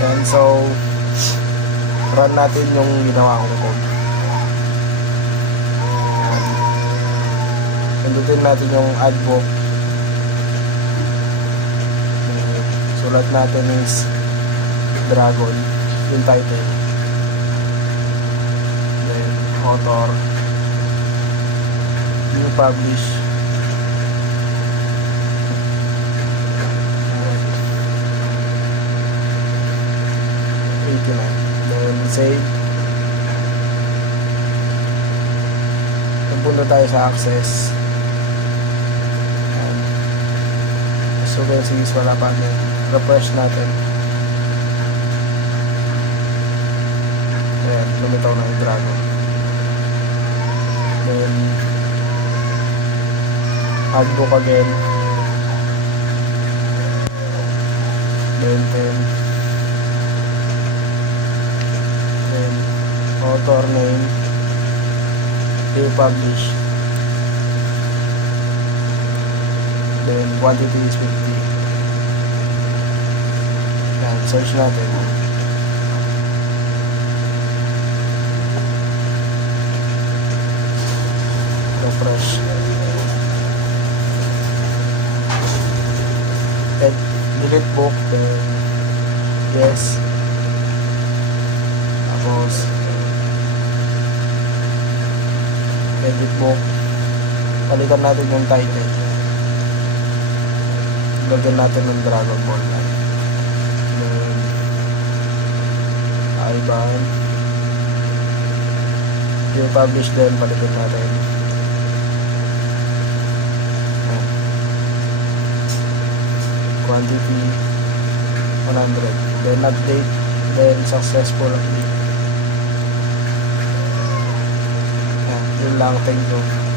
And so, run natin yung ginawa kong code. Yan. Pindutin natin yung add book. Sulat natin is Dragon, yung title. Then, author. New publish. And 89. Then, save. Punta tayo sa access. And, as you can see, wala pa din. Refresh natin. Ayan, lumitaw na yung Dragon. Then, add book again. Then, 10. Then, author name. Publish. Then, quantity is 50. Yan, search natin. Refresh. And delete book. Then, yes. Tapos, edit book. Palitan natin yung title. Lagyan natin ng Dragon Ball line. Then, IBAN. Yung publish din, palitan natin. Ayan. Quantity 100. Then update. Then successful update. Yun lang, thank you.